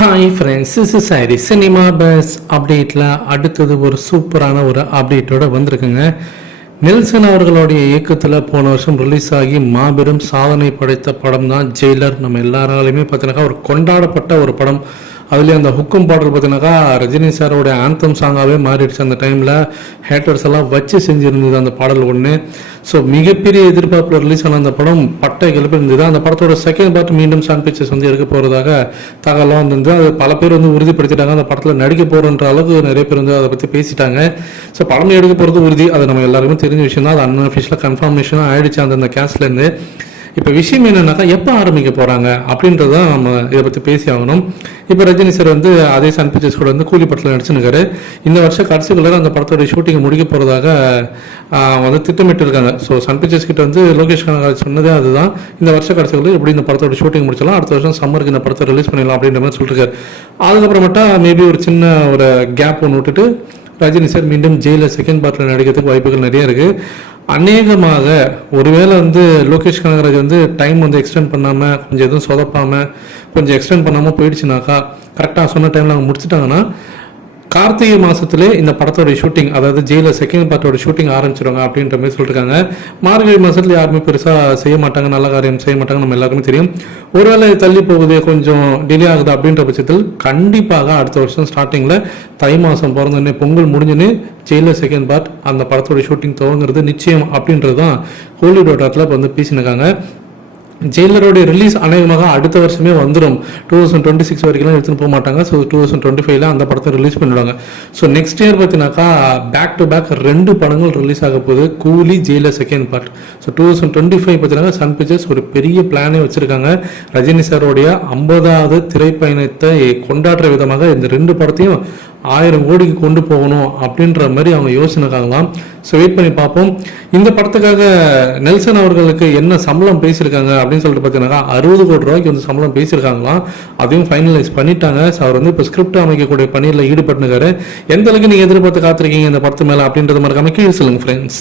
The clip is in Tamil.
Hi friends is sorry cinema buzz அப்டேட்டில் அடுத்தது ஒரு சூப்பரான ஒரு அப்டேட்டோட வந்திருக்குங்க. நெல்சன் அவர்களுடைய இயக்கத்தில் போன வருஷம் ரிலீஸ் ஆகி மாபெரும் சாதனை படைத்த படம் தான் ஜெயிலர் நம்ம எல்லாராலையுமே பார்த்தீங்கன்னா ஒரு கொண்டாடப்பட்ட ஒரு படம். அதுலேயும் அந்த ஹுக்கும் பாடல் பார்த்தீங்கன்னாக்கா ரஜினி சாரோட ஆந்தம் சாங்காகவே மாறிடுச்சு அந்த டைமில் ஹேட்டர்ஸ் எல்லாம் வச்சு செஞ்சுருந்தது அந்த பாடல் ஒன்று ஸோ மிகப்பெரிய எதிர்பார்ப்பில் ரிலீஸ் ஆன அந்த படம் பட்டை கிளப்பிருந்தது அந்த படத்தோட செகண்ட் பார்ட் மீண்டும் சன் பிக்சர்ஸ் வந்து எடுக்க போகிறதாக தகவலாம் வந்திருந்து அது பல பேர் வந்து உறுதிப்படுத்திட்டாங்க. அந்த படத்தில் நடிக்க போகிறன்ற அளவுக்கு நிறைய பேர் வந்து அதை பற்றி பேசிட்டாங்க. ஸோ படம் எடுக்க போகிறது உறுதி. அது நம்ம எல்லாருக்குமே தெரிஞ்ச விஷயம் தான் அது அன்அஃபிஷியலாக கன்ஃபர்மேஷனாக ஆயிடுச்சு அந்த கேஸ்லேருந்து இப்போ விஷயம் என்னன்னாக்கா எப்போ ஆரம்பிக்க போகிறாங்க அப்படின்றத நம்ம இதை பற்றி பேசி ஆகணும். இப்போ ரஜினி சார் வந்து அதே சன் பிக்சர்ஸ் கூட வந்து கூலி படத்தில் நடிச்சுனுக்காரு இந்த வருஷம் கடைசிக்குள்ள அந்த படத்தோட ஷூட்டிங் முடிக்க போகிறதாக வந்து திட்டமிட்டு இருக்காங்க ஸோ சன் பிக்சர்ஸ் கிட்ட வந்து லோகேஷ் கனகராஜ் சொன்னதே அதுதான். இந்த வருஷ கடைசிக்குள்ள எப்படி இந்த படத்தோட ஷூட்டிங் முடிச்சலாம் அடுத்த வருஷம் சம்மருக்கு இந்த படத்தை ரிலீஸ் பண்ணிடலாம் அப்படின்ற மாதிரி சொல்லிருக்காரு. அதுக்கப்புறமேட்டா மேபி ஒரு சின்ன ஒரு கேப் ஒன்று விட்டுட்டு ரஜினி சார் மீண்டும் ஜெயிலில் செகண்ட் பார்ட்டில் நடிக்கிறதுக்கு வாய்ப்புகள் நிறைய இருக்குது அநேகமாக ஒருவேளை வந்து லோகேஷ் கனகராஜ் வந்து டைம் வந்து எக்ஸ்டெண்ட் பண்ணாமல் கொஞ்சம் எதுவும் சொதப்பாமல் கொஞ்சம் எக்ஸ்டெண்ட் பண்ணாமல் போயிடுச்சுனாக்கா கரெக்டாக சொன்ன டைமில் அவங்க முடிச்சிட்டாங்கன்னா கார்த்திகை மாசத்திலே இந்த படத்தோட ஷூட்டிங் அதாவது ஜெயில செகண்ட் பார்ட்டோட ஷூட்டிங் ஆரம்பிச்சிருவாங்க அப்படின்ற மாதிரி சொல்லிருக்காங்க. மார்கழி மாசத்துல யாருமே பெருசா செய்ய மாட்டாங்க நல்ல காரியம் செய்ய மாட்டாங்க நம்ம எல்லாருக்குமே தெரியும். ஒருவேளை தள்ளி போகுது கொஞ்சம் டிலே ஆகுது அப்படின்ற பட்சத்தில் கண்டிப்பாக அடுத்த வருஷம் ஸ்டார்டிங்ல தை மாசம் பிறந்தோடனே பொங்கல் முடிஞ்சுன்னு ஜெயில செகண்ட் பார்ட் அந்த படத்தோட ஷூட்டிங் துவங்குறது நிச்சயம் அப்படின்றது தான் கோலிவுட் வட்டாரத்தில் இப்போ வந்து பேசினிருக்காங்க. ஜெயிலருடைய ரிலீஸ் அநேகமாக அடுத்த வருஷமே வந்துடும் டூ தௌசண்ட் டுவெண்ட்டி சிக்ஸ் வரைக்கும் எடுத்துன்னு போக மாட்டாங்க. ஸோ டூ தௌசண்ட் டுவெண்ட்டி ஃபைவ்ல அந்த படத்தை ரிலீஸ் பண்ணிடுவாங்க. ஸோ நெக்ஸ்ட் இயர் பார்த்தீங்கன்னாக்கா பேக் டு பேக் ரெண்டு படங்கள் ரிலீஸ் ஆக போகுது. Coolie Jailer second part so two thousand twenty five பார்த்தீங்கன்னா சன் பிக்சர்ஸ் ஒரு பெரிய பிளானே வச்சிருக்காங்க. ரஜினி சாரோடைய ஐம்பதாவது திரைப்பயணத்தை கொண்டாடுற விதமாக இந்த ரெண்டு படத்தையும் ஆயிரம் கோடிக்கு கொண்டு போகணும் அப்படின்ற மாதிரி அவங்க யோசனைக்காங்களாம் ஸோ வெயிட் பண்ணி பார்ப்போம். இந்த படத்துக்காக நெல்சன் அவர்களுக்கு என்ன சம்பளம் பேசியிருக்காங்க அப்படின்னு சொல்லிட்டு பார்த்தீங்கன்னா அறுபது கோடி ரூபாய்க்கு வந்து சம்பளம் பேசியிருக்காங்களாம். அதையும் ஃபைனலைஸ் பண்ணிட்டாங்க. ஸோ அவர் வந்து இப்போ ஸ்கிரிப்ட் அமைக்கக்கூடிய பணியில் ஈடுபட்டுருக்காரு எந்த அளவுக்கு நீங்கள் எதிர்பார்த்து காத்திருக்கீங்க இந்த படத்து மேலே அப்படின்றத மறக்காம கீழே சொல்லுங்க ஃப்ரெண்ட்ஸ்